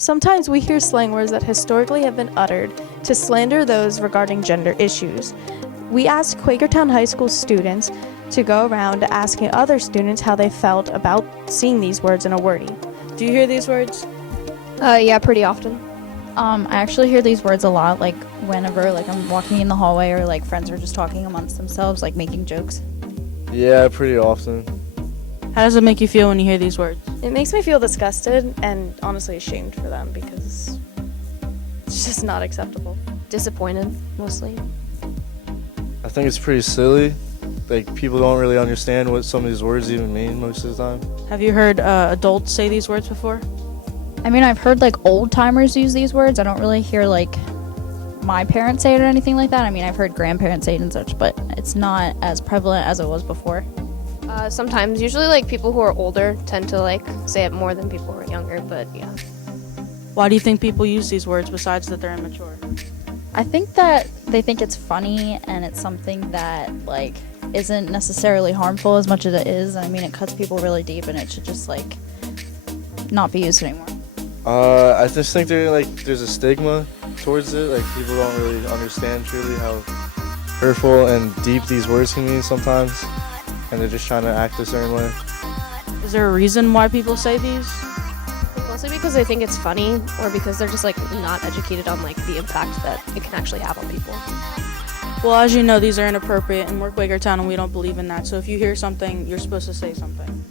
Sometimes we hear slang words that historically have been uttered to slander those regarding gender issues. We asked Quakertown High School students to go around asking other students how they felt about seeing these words in a wording. Do you hear these words? Yeah, pretty often. I actually hear these words a lot, like whenever like I'm walking in the hallway or like friends are just talking amongst themselves, like making jokes. Yeah, pretty often. How does it make you feel when you hear these words? It makes me feel disgusted and honestly ashamed for them because it's just not acceptable. Disappointed, mostly. I think it's pretty silly. Like, people don't really understand what some of these words even mean most of the time. Have you heard adults say these words before? I mean, I've heard like old timers use these words. I don't really hear like my parents say it or anything like that. I mean, I've heard grandparents say it and such, but it's not as prevalent as it was before. Sometimes, usually like people who are older tend to like say it more than people who are younger, but yeah. Why do you think people use these words besides that they're immature? I think that they think it's funny and it's something that like isn't necessarily harmful as much as it is. I mean, it cuts people really deep and it should just like not be used anymore. I just think there's a stigma towards it. Like, people don't really understand truly how hurtful and deep these words can mean sometimes, and they're just trying to act a certain way. Is there a reason why people say these? Mostly because they think it's funny or because they're just like not educated on like the impact that it can actually have on people. Well, as you know, these are inappropriate, and we're Quakertown and we don't believe in that. So if you hear something, you're supposed to say something.